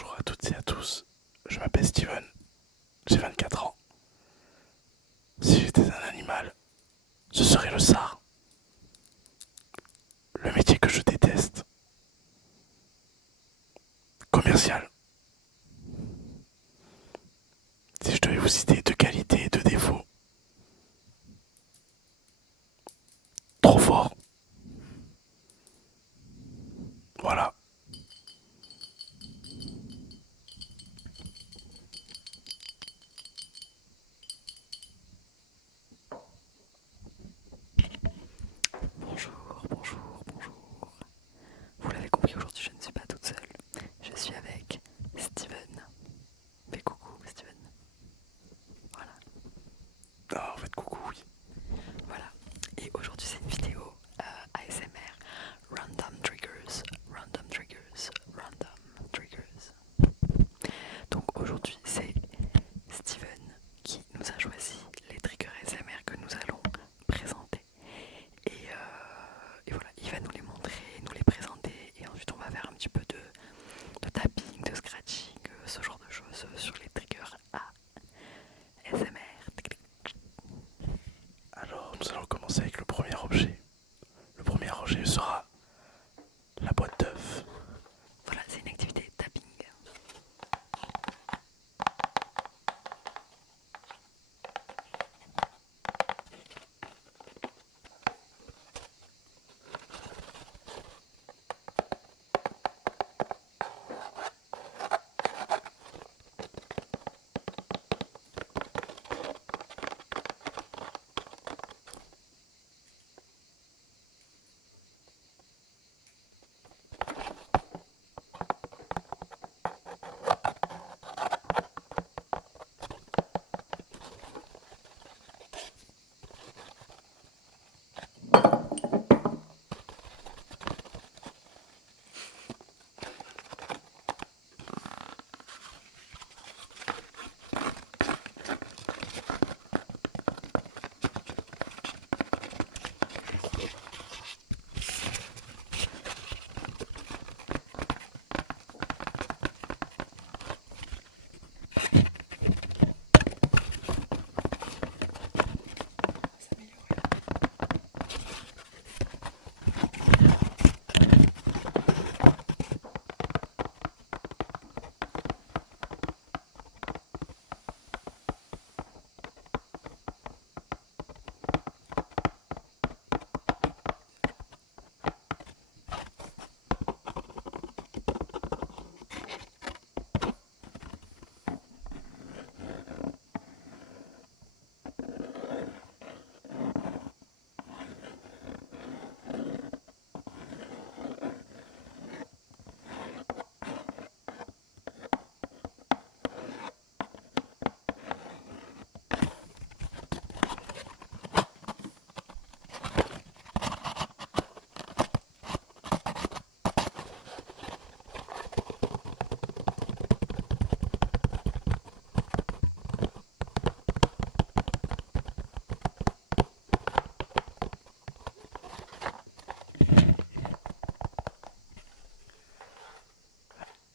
Bonjour à toutes et à tous, je m'appelle Steven, j'ai 24 ans. Si j'étais un animal, ce serait le sar, le métier que je déteste. Commercial. Si je devais vous citer deux qualités et deux défauts. Trop fort. Voilà. Bonjour, bonjour, bonjour. Vous l'avez compris, aujourd'hui je ne suis pas toute seule. Je suis avec Steven. Fais coucou Steven. Voilà, Ah, en fait, coucou, oui. voilà. Et aujourd'hui c'est une vidéo ASMR. Random triggers, random triggers, random triggers. Donc aujourd'hui c'est Steven qui nous a choisi les triggers ASMR que nous allons présenter. Et voilà, il va nous les montrer, nous les présenter et ensuite on va faire un petit peu de tapping, de scratching, ce genre de choses sur les triggers ASMR. Alors, nous allons commencer avec le premier objet. Le premier objet sera la boîte d'œufs. Voilà, c'est une activité tapping.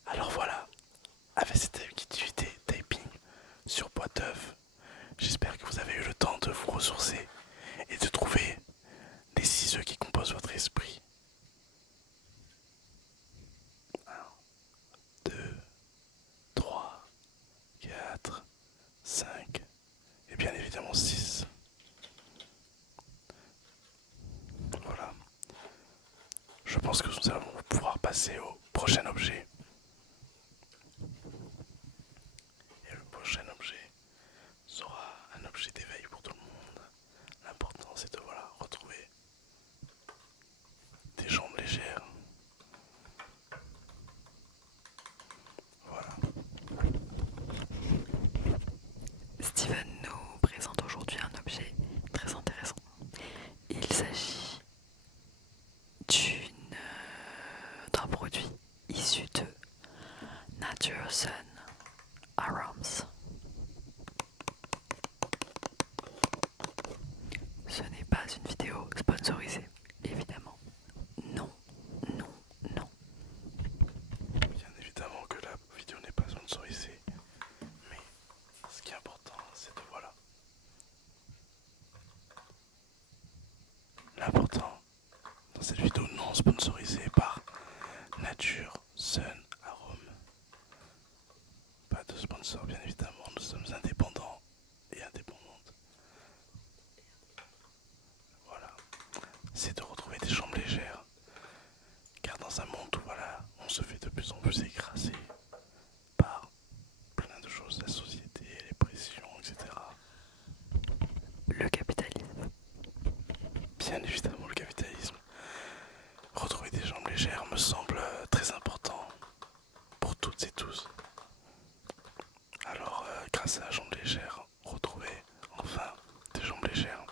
Alors voilà, avec cette activité typing sur boîte d'œufs, j'espère que vous avez eu le temps de vous ressourcer et de trouver les 6 œufs qui composent votre esprit. 2, 3, 4, 5 et bien évidemment 6. Voilà. Je pense que nous allons pouvoir passer au prochain objet. Et le prochain objet sera un objet d'éveil pour tout le monde. L'important c'est de retrouver des jambes légères. Voilà. Steven nous présente aujourd'hui un objet très intéressant. Il s'agit d'un produit issu de Nature Sun Arams. Ce n'est pas une vidéo sponsorisée, évidemment. Non, non, non. Bien évidemment que la vidéo sponsorisé par Nature Sun Arome. Pas de sponsor bien évidemment, nous sommes indépendants et indépendantes. Voilà, c'est de retrouver des jambes légères. Car dans un monde où voilà, on se fait de plus en plus écraser par plein de choses, la société, les pressions, etc. Le capitalisme. Bien évidemment le capitalisme. Retrouver des jambes légères me semble très important pour toutes et tous. Alors grâce à la jambe légère, retrouver enfin des jambes légères.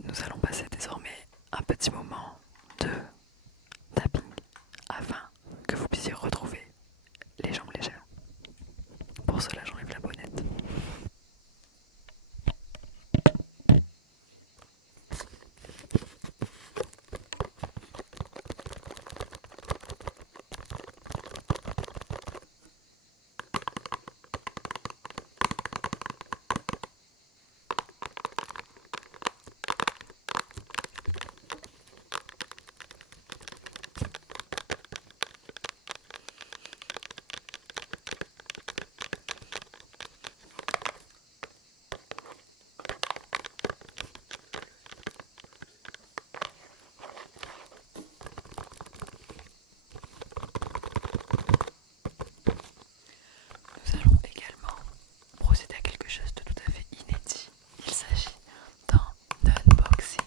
Nous allons passer désormais un petit moment de tapping afin que vous puissiez retrouver les jambes légères. Pour cela, j'enlève la bonnette. Nous allons également procéder à quelque chose de tout à fait inédit. Il s'agit d'un unboxing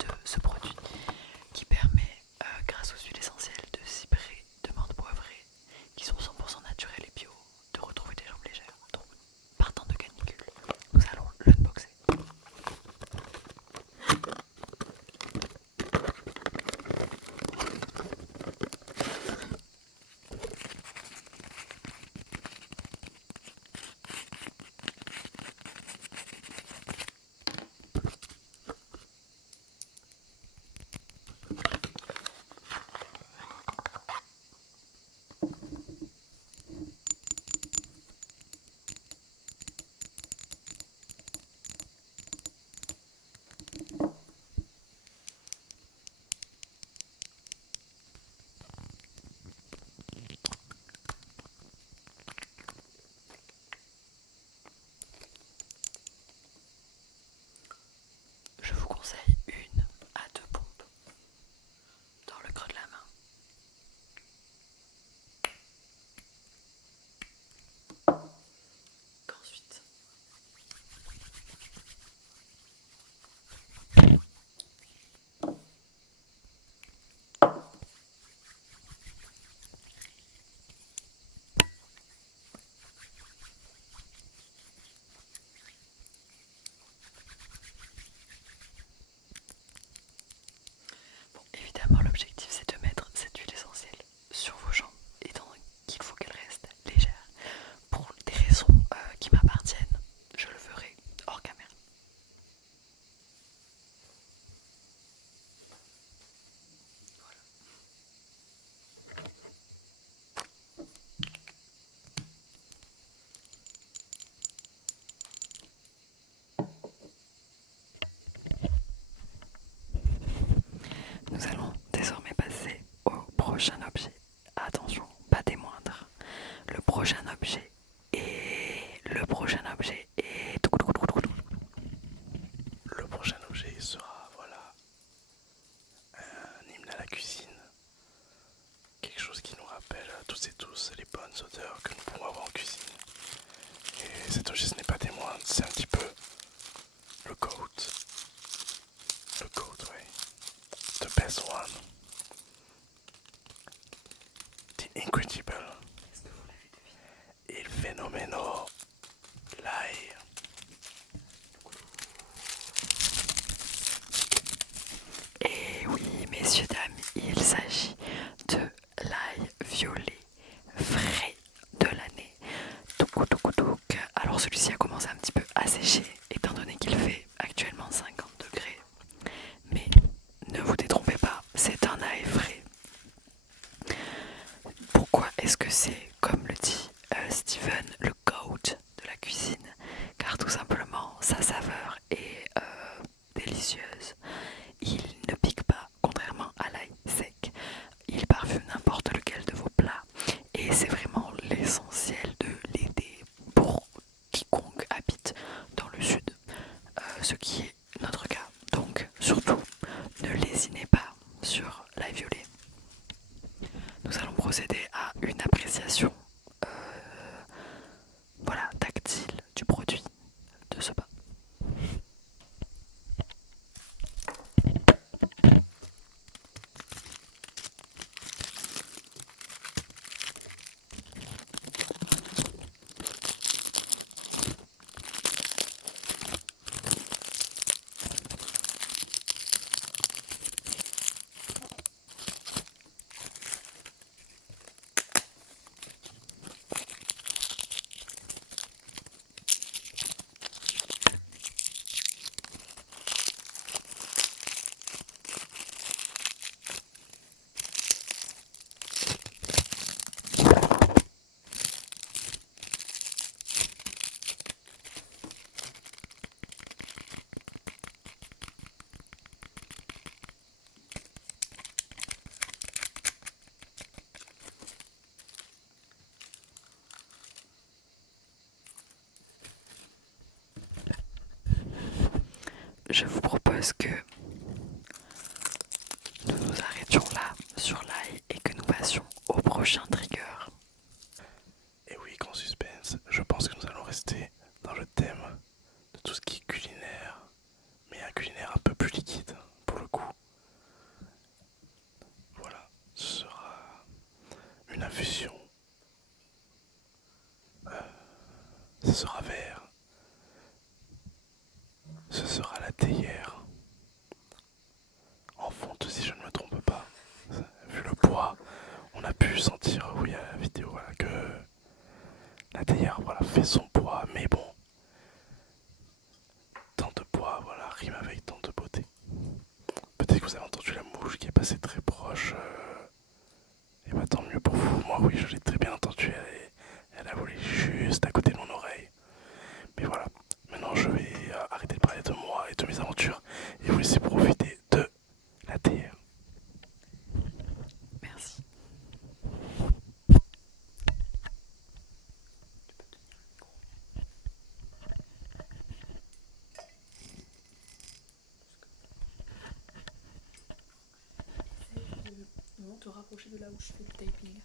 de ce produit qui permet, grâce aux huiles essentielles de cyprès, de menthe poivrée, qui sont 100% naturelles et bio, de retrouver des jambes légères. Donc, partant de canicule, nous allons l'unboxer. Je vous conseille 1 à 2 pompes dans le creux de la main. Qu'ensuite, bon, évidemment, l'objectif c'est de mettre cette huile essentielle sur vos jambes, étant qu'il faut qu'elle reste légère. Pour des raisons qui m'appartiennent, je le ferai hors caméra. Nous allons désormais passer au prochain objet. Attention, pas des moindres. Le prochain objet est... Le prochain objet est... Le prochain objet sera voilà un hymne à la cuisine. Quelque chose qui nous rappelle à tous et tous les bonnes odeurs que nous pouvons avoir en cuisine. Et cet objet ce n'est pas des moindres, c'est un petit peu le goat. Le goat, ouais. The best one. The incredible. Est-ce que vous l'avez deviné? Il fenomeno. L'ail. Et oui, messieurs, dames, il s'agit de l'ail violet frais de l'année. Alors celui-ci a commencé un petit peu à sécher, étant donné qu'il fait actuellement 50 degrés. Mais ne vous détrompez pas, c'est un ail frais. Pourquoi est-ce que c'est, comme le dit Steven, le goat de la cuisine? Car tout simplement, sa saveur est délicieuse. Il ne pique pas, contrairement je vous propose que nous nous arrêtions là sur l'ail et que nous passions au prochain trigger. Et oui, grand suspense, je pense que nous allons rester dans le thème de tout ce qui est culinaire, mais un culinaire un peu plus liquide pour le coup. Voilà, ce sera une infusion. Ce sera vert. Ce sera la théière. En fonte, si je ne me trompe pas. Vu le poids, on a pu sentir, oui, à la vidéo, voilà, que la théière, voilà, fait son poids, mais bon, tant de poids, voilà, rime avec tant de beauté. Peut-être que vous avez entendu la mouche qui est passée très proche. Et bah tant mieux pour vous. Moi, oui, je l'ai très bien entendu. Elle a volé juste à côté de mon oreille. Mais voilà, maintenant je vais arrêter de parler de moi et de mes aventures et vous laisser profiter de la théière. Merci. Non, te rapprocher de là où je fais le typing.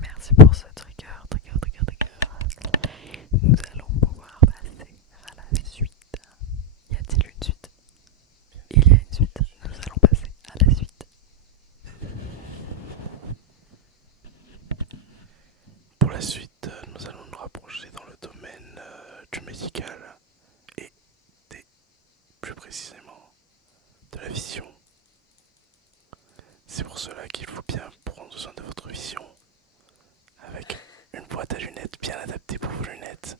Merci pour ce trigger. Nous allons pouvoir passer à la suite. Y a-t-il une suite? Il y a une suite. Nous allons passer à la suite. Pour la suite, nous allons nous rapprocher dans le domaine du médical et plus précisément de la vision. C'est pour cela qu'il faut bien prendre soin de votre vision avec une boîte à lunettes bien adaptée pour vos lunettes.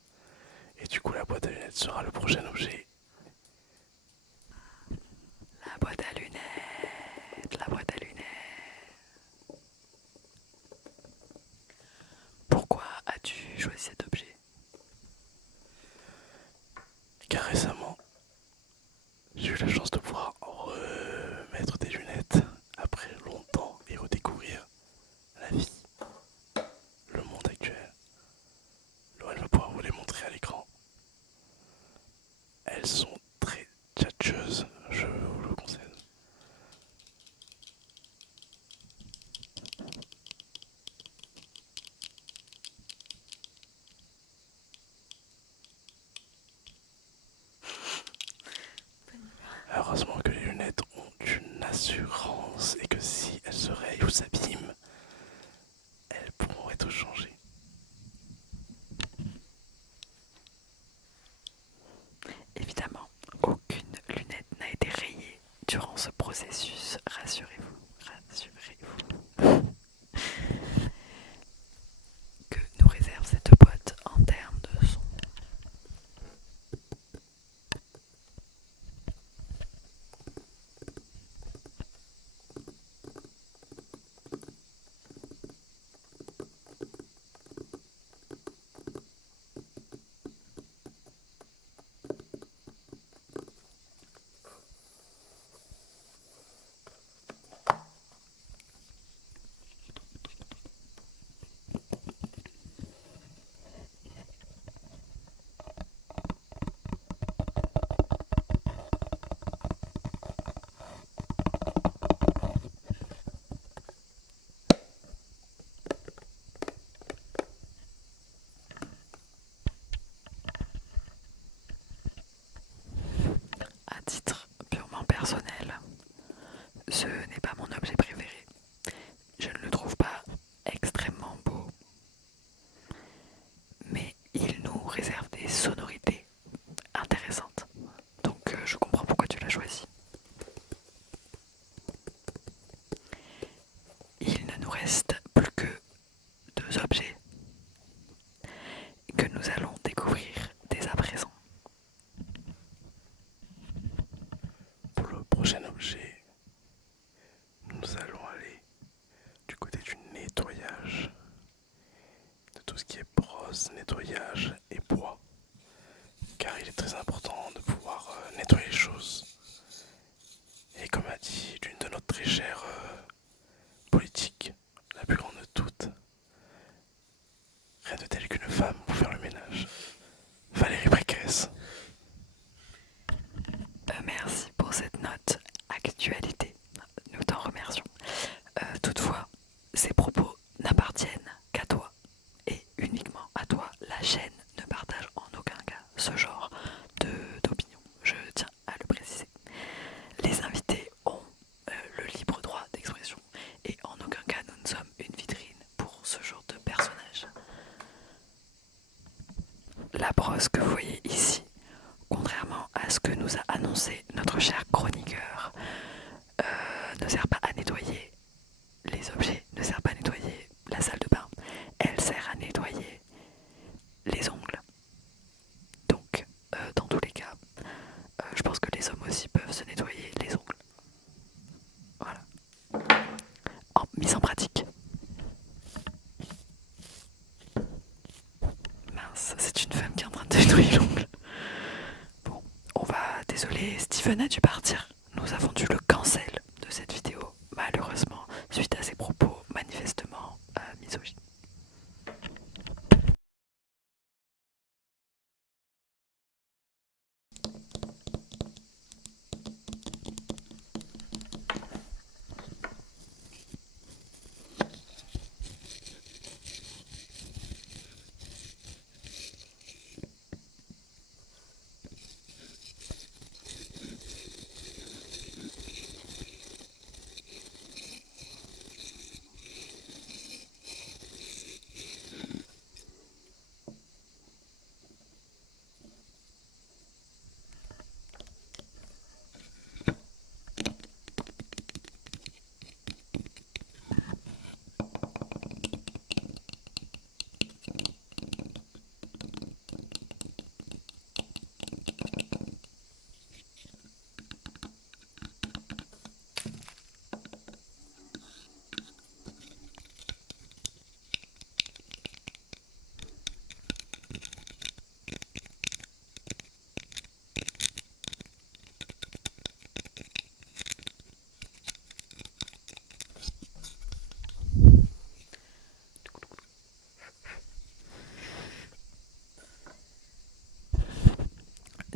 Et du coup, la boîte à lunettes sera le prochain objet. La boîte à lunettes. La boîte à lunettes. Pourquoi as-tu choisi cet objet? Car récemment, j'ai eu la chance de pouvoir remettre des lunettes après longtemps et redécouvrir la vie, le monde actuel. Loël va pouvoir vous les montrer à l'écran. Elles sont très tchatcheuses, je vous le conseille. Heureusement que les lunettes ont une assurance et que si elles se rayent ou s'abîment, elles pourront être changées. Évidemment, aucune lunette n'a été rayée durant ce processus. Rassurez-vous. Que nous réserve cette boîte en termes de ce n'est pas mon objet préféré. Je ne le trouve pas extrêmement beau, mais il nous réserve des sonorités intéressantes. Donc je comprends pourquoi tu l'as choisi. Il ne nous reste plus que 2 objets que nous allons découvrir dès à présent. Pour le prochain objet, nous allons aller du côté du nettoyage, de tout ce qui est brosse, nettoyage et bois, car il est très important de pouvoir nettoyer les choses. Et comme a dit l'une de notre très chère politique, la plus grande de toutes, rien de tel qu'une femme pour faire le ménage. Valérie Pécresse. Merci pour cette note actualité. Nous t'en remercions. Toutefois, ces propos n'appartiennent qu'à toi et uniquement à toi. La chaîne ne partage en aucun cas ce genre d'opinion. Je tiens à le préciser. Les invités ont le libre droit d'expression et en aucun cas nous ne sommes une vitrine pour ce genre de personnage. La brosse que vous voyez ici, contrairement à ce que nous a annoncé notre cher chroniqueur, ne sert pas à nettoyer les objets, ne sert pas à nettoyer la salle de bain, elle sert à nettoyer les ongles. Donc, dans tous les cas, je pense que les hommes aussi peuvent se nettoyer les ongles. Voilà. Mise en pratique. Mince, c'est une femme qui est en train de nettoyer l'ongle. Bon, désolé, Steven a dû partir. Nous avons dû le cancel de cette vidéo, malheureusement, suite à ses propos manifestement misogynes.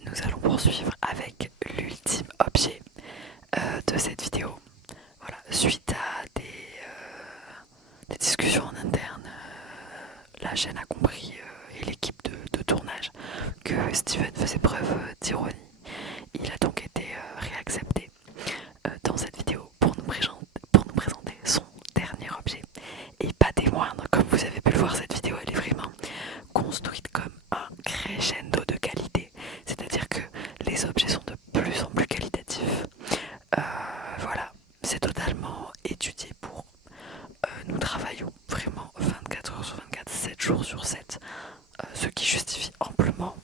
Nous allons poursuivre avec l'ultime objet de cette vidéo. Voilà, suite à des discussions en interne, la chaîne a compris et l'équipe de tournage que Steven faisait preuve d'ironie. Il a donc été réaccepté dans cette vidéo pour nous présenter son dernier objet. Et pas des moindres, comme vous avez pu le voir, cette vidéo elle est vraiment construite comme un crescendo de qualité. C'est-à-dire que les objets sont de plus en plus qualitatifs. Voilà, c'est totalement étudié pour. Nous travaillons vraiment 24 heures sur 24, 7 jours sur 7, ce qui justifie amplement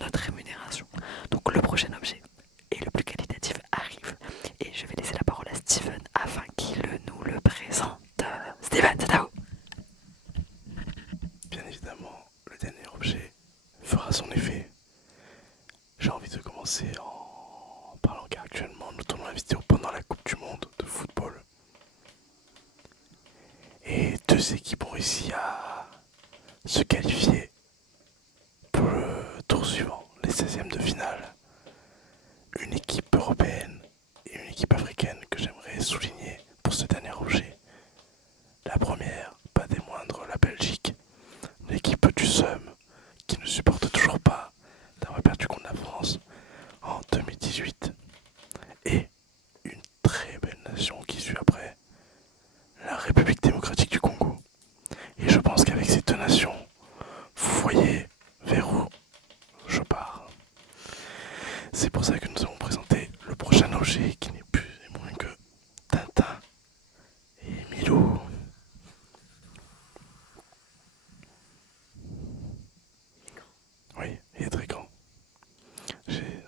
notre rémunération. Donc le prochain objet et le plus qualitatif arrive et je vais laisser la parole à Steven afin qu'il nous le présente. Steven, c'est à vous. Bien évidemment, le dernier objet fera son effet. J'ai envie de commencer en parlant qu'actuellement nous tournons la vidéo pendant la Coupe du Monde de football. Et 2 équipes ont réussi à se qualifier pour le tour suivant, les 16e de finale. Une équipe européenne et une équipe africaine que j'aimerais souligner pour ce dernier objet. La première, pas des moindres, la Belgique, l'équipe du SEUM qui ne supporte toujours pas d'avoir perdu contre la France en 2018. Et une très belle nation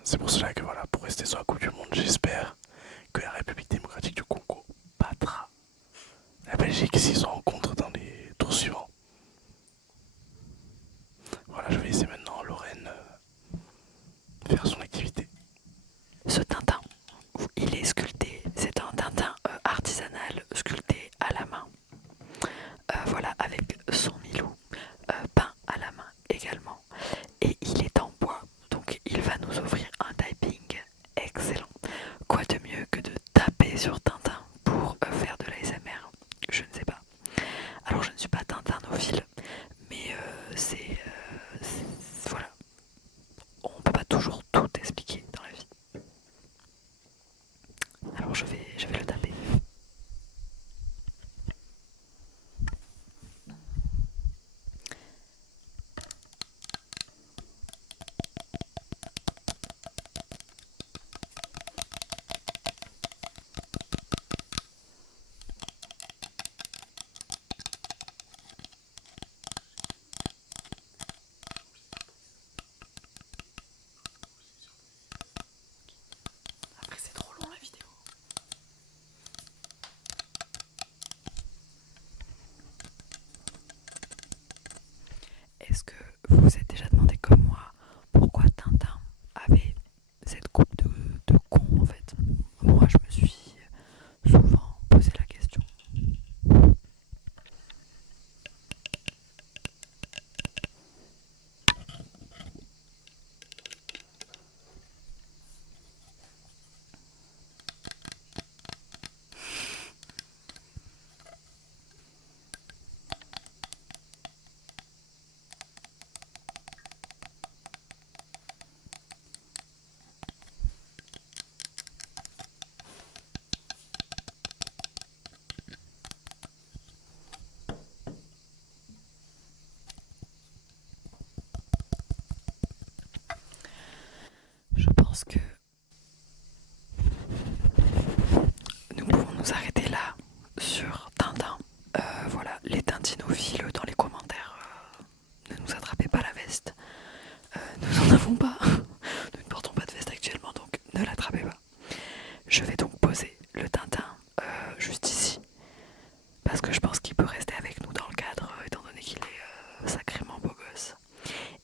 C'est pour cela que voilà, pour rester sur la Coupe du Monde, j'espère que la République démocratique du Congo battra la Belgique s'ils se rencontrent dans les tours suivants. Voilà, je vais laisser maintenant Lorraine faire son activité. Ce Tintin, il est sculpté, c'est un Tintin artisanal sculpté à la main. Voilà, avec son Milou, peint à la main également. Et il est en bois, donc il va nous offrir un typing excellent. Quoi de mieux que de taper sur Tintin pour faire de l'ASMR? Je ne sais pas. Alors je ne suis pas tintinophile, mais voilà. On peut pas toujours tout expliquer dans la vie. Alors je vais le taper. Après c'est trop long la vidéo. Est-ce que vous vous êtes déjà demandé comme moi pourquoi Tintin avait cette coupe de con en fait? Moi je me suis souvent posé la question. Je pense que nous pouvons nous arrêter là sur Tintin. Voilà, les tintinophiles dans les commentaires, ne nous attrapez pas la veste. Nous n'en avons pas. Nous ne portons pas de veste actuellement, donc ne l'attrapez pas. Je vais donc poser le Tintin juste ici, parce que je pense qu'il peut rester avec nous dans le cadre, étant donné qu'il est sacrément beau gosse.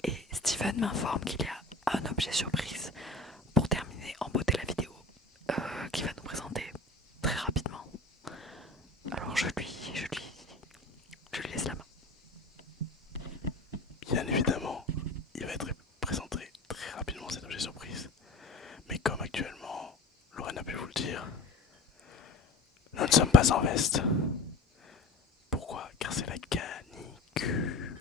Et Steven m'informe qu'il y a un objet surprise pour terminer en beauté la vidéo, qui va nous présenter très rapidement. Alors je lui laisse la main. Bien évidemment, il va être présenté très rapidement cet objet surprise. Mais comme actuellement, Lorraine a pu vous le dire, nous ne sommes pas en veste. Pourquoi? Car c'est la canicule.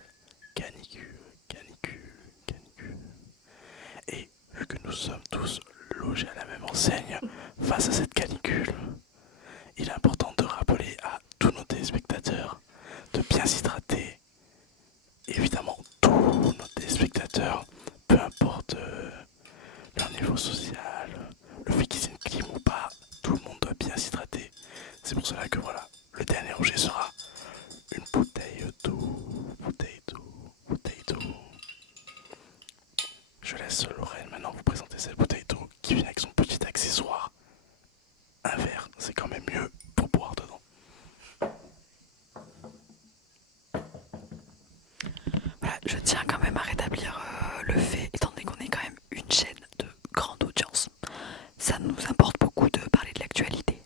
Canicule, canicule, canicule. Et vu que nous sommes tous logés à la même enseigne face à cette canicule, il est important de rappeler à tous nos téléspectateurs de bien s'hydrater. Évidemment, tous nos téléspectateurs, peu importe leur niveau social, le fait qu'ils aient une clim ou pas, tout le monde doit bien s'hydrater. C'est pour cela que voilà, le dernier objet sera une bouteille d'eau, bouteille d'eau, bouteille d'eau. Je laisse Lorraine maintenant vous présenter cette bouteille d'eau qui vient avec son petit accessoire. Un verre, c'est quand même mieux pour boire dedans. Voilà, je tiens quand même à rétablir le fait, étant donné qu'on est quand même une chaîne de grande audience. Ça nous importe beaucoup de parler de l'actualité.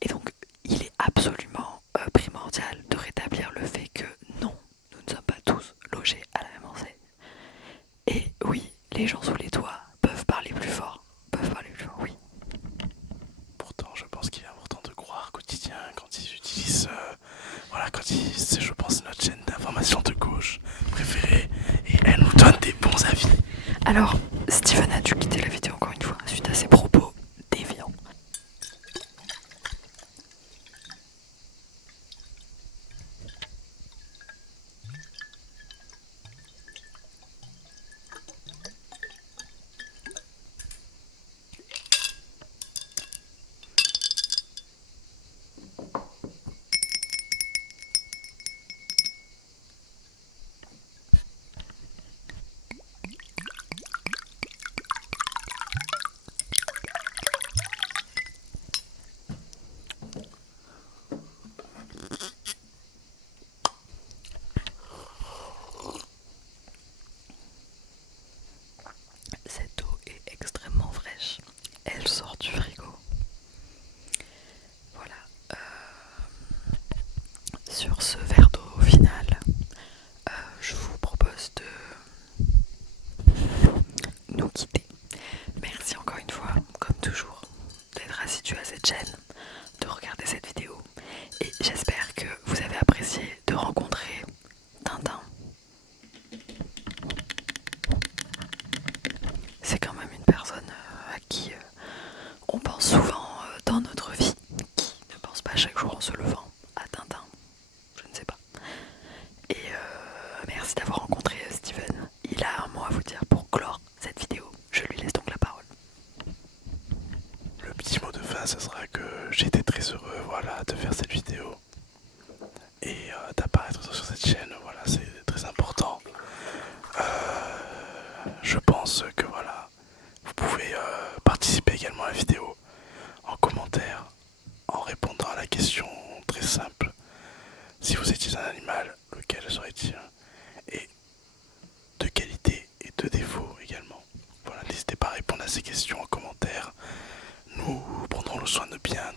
Et donc, il est absolument primordial de rétablir le fait que non, nous ne sommes pas tous logés à la même enseigne. Et oui, les gens sous les toits peuvent parler plus fort. Oui. Pourtant, je pense qu'il est important de croire quotidien quand ils utilisent, c'est, je pense, notre chaîne d'information de gauche préférée et elle nous donne des bons avis. Alors, Steven a dû quitter la vidéo encore une fois suite à ses propos déviants. chaque jour en se levant à Tintin, je ne sais pas. Et merci d'avoir rencontré Steven. Il a un mot à vous dire pour clore cette vidéo. Je lui laisse donc la parole. Le petit mot de fin, ce sera que j'étais très heureux, voilà, de faire cette vidéo et d'apparaître sur cette chaîne. Voilà, c'est très important. Je pense que voilà, vous pouvez participer également à la vidéo en commentaire en répondant à la question très simple. Si vous étiez un animal, lequel serait-il? Et de qualité et de défaut également. Voilà, n'hésitez pas à répondre à ces questions en commentaire. Nous prendrons le soin de bien